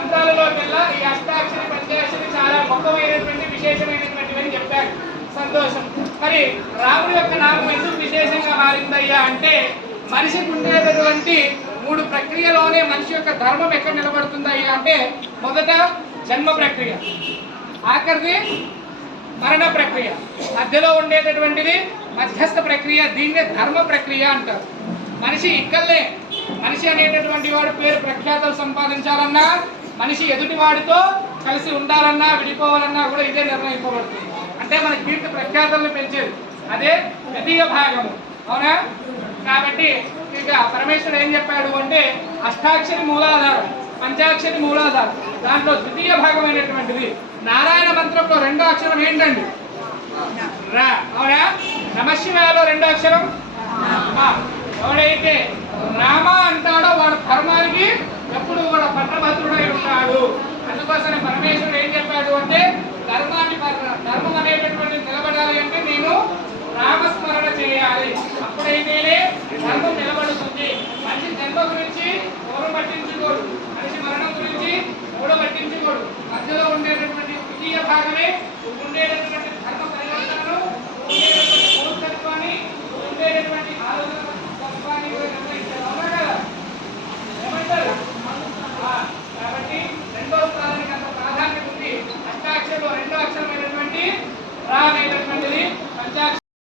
మంత్రాలలోకెల్లా ఈ అష్టాక్షరి పంచాక్షరి చాలా గొప్పమైనటువంటి విశేషమైనటువంటివి అని చెప్పారు. సంతోషం. మరి రాముడి యొక్క నామం ఎందుకు విశేషంగా మారిందయ్యా అంటే మనిషికి ఉండేటటువంటి 3 ప్రక్రియలోనే మనిషి యొక్క ధర్మం ఎక్కడ నిలబడుతుందయ్యా అంటే మొదట జన్మ ప్రక్రియ, ఆఖరిది మరణ ప్రక్రియ, మధ్యలో ఉండేటటువంటిది మధ్యస్థ ప్రక్రియ. దీన్నే ధర్మ ప్రక్రియ అంటారు. మనిషి ఇక్కడనే మనిషి అనేటటువంటి వాడు పేరు ప్రఖ్యాతలు సంపాదించాలన్నా, మనిషి ఎదుటి వాడితో కలిసి ఉండాలన్నా, విడిపోవాలన్నా కూడా ఇదే నిర్ణయింపబడుతుంది. అంటే మన కీర్తి ప్రఖ్యాతలను పెంచేది అదే ద్వితీయ భాగము. అవునా? కాబట్టి ఇక పరమేశ్వరుడు ఏం చెప్పాడు అంటే అష్టాక్షరి మూలాధారం, పంచాక్షరి మూలాధారం. దాంట్లో ద్వితీయ భాగమైనటువంటిది నారాయణ మంత్రంలో 2వ అక్షరం ఏంటండి? రా. అవునా? నమశివాయలో 2వ అక్షరం మా. ఎవడైతే రామ అంటాడో వాడు ధర్మానికి ఎప్పుడు కూడా పట్టభద్రుడై ఉంటాడు. అందుకోసమే పరమేశ్వరుడు ఏం చెప్పాడు అంటే ధర్మం అనేటటువంటి నిలబడాలి అంటే నేను రామస్మరణ చేయాలి, అప్పుడైతేనే ధర్మం నిలబడుతుంది. మనిషి జన్మ గురించి ఎవరు పట్టించుకోడు, మనిషి మరణం గురించి ఎవరు పట్టించుకోడు. మధ్యలో ఉండేటటువంటి ద్వితీయ భాగమే